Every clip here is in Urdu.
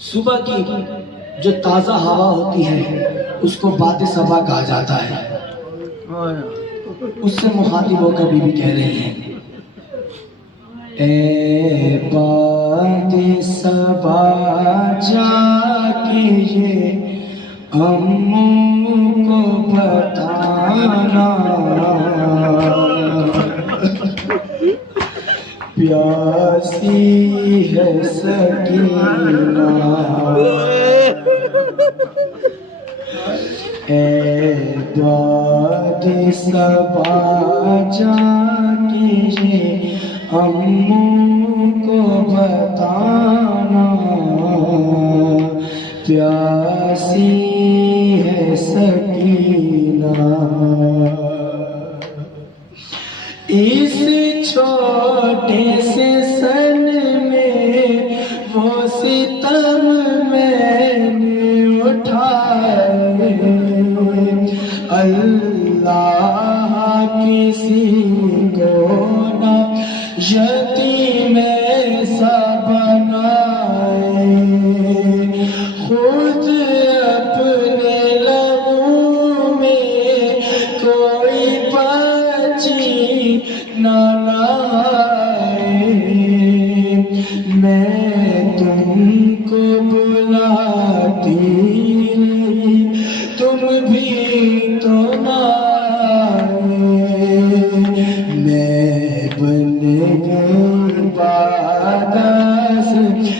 صبح کی جو تازہ ہوا ہوتی ہے اس کو باد صبا کہا جاتا ہے. اس سے مخاطب ہو کر بی بی کہہ رہی ہیں اے باد صبا جا کے یہ اموں کو بتانا پیاسی ہے سکینہ اے باد صبا جا کے یہ اموں کو بتانا پیاسی ہے سکینہ اس چھوٹے سے سن میں وہ ستم میں نے اٹھائے اللہ کسی کو نہ یتیم ایسا بنائے خود اپنے لبوں میں کوئی بچی نہ لائے میں تم کو بلاتی تم بھی تو نہ آئے میں بن گئی بادس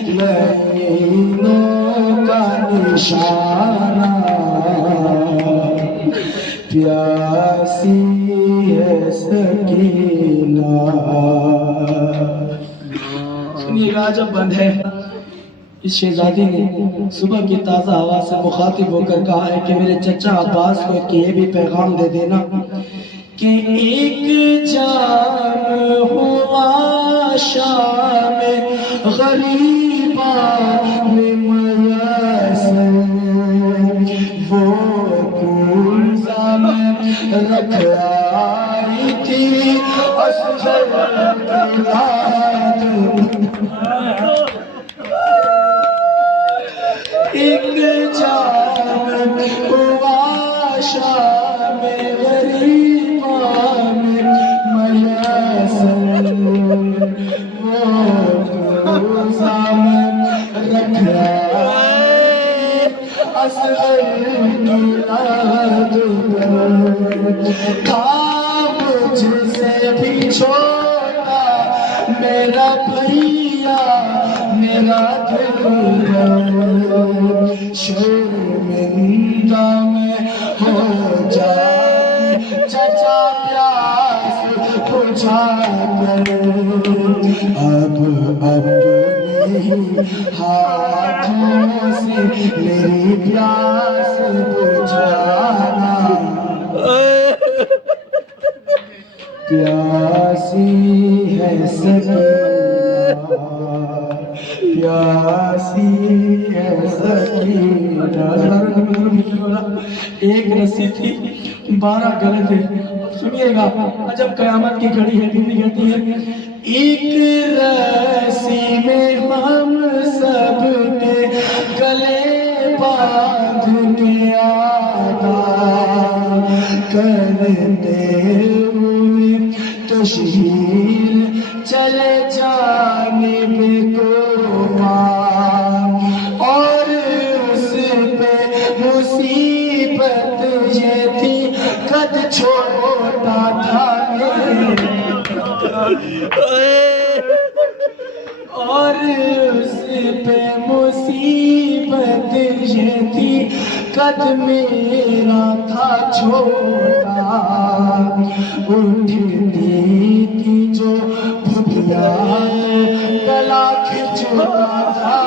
لعینوں کا نشانہ پیاسی ہے سکینہ. سنیے گا جب بند ہے اس شہزادی نے صبح کی تازہ ہوا سے مخاطب ہو کر کہا ہے کہ میرے چچا عباس کو کہ یہ بھی پیغام دے دینا کہ ایک جام ہوا شام غریبان میسر وہ کوزہ میں رکھ آئی تھی اصغر ایک جام ہوا شام غریبان میسر وہ کوزہ میں رکھ آئی اصغر تھا مجھ سے بھی چھوٹا میرا بھیا میرا دل شرمندہ میں ہو جائے چچا پیاس بجھا کر اب اپنے ہاتھوں سے میری پیاس بجھانا پیاسی ہے سکینہ پیاسی ہے سکینہ. ایک رسی تھی 12 گلے تھے. سنیے گا جب قیامت کی گھڑی ہے کتنی گھڑی ہے ایک رسی میں ہم سب کے گلے باندھ کے آتا کرتے ہوئے تشہیر چلے جانب کو اور اس پہ مصیبت یہ تھی قد چھوٹا تھا اور اس پہ مصیبت یہ تھی قد میرا تھا چھوٹا اٹھتی تھی جو بھبیا گلا کھچوا تھا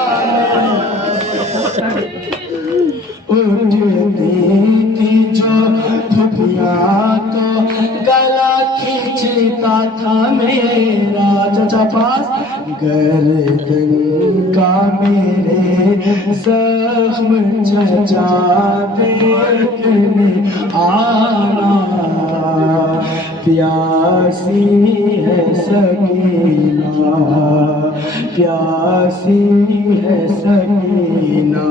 اٹھتی تھی جو بھبیا تو گلا کھچتا تھا میرا چچا پاس گردن کا میرے زخم چچا دیکھنے آنا پیاسی ہے سکینہ پیاسی ہے سکینہ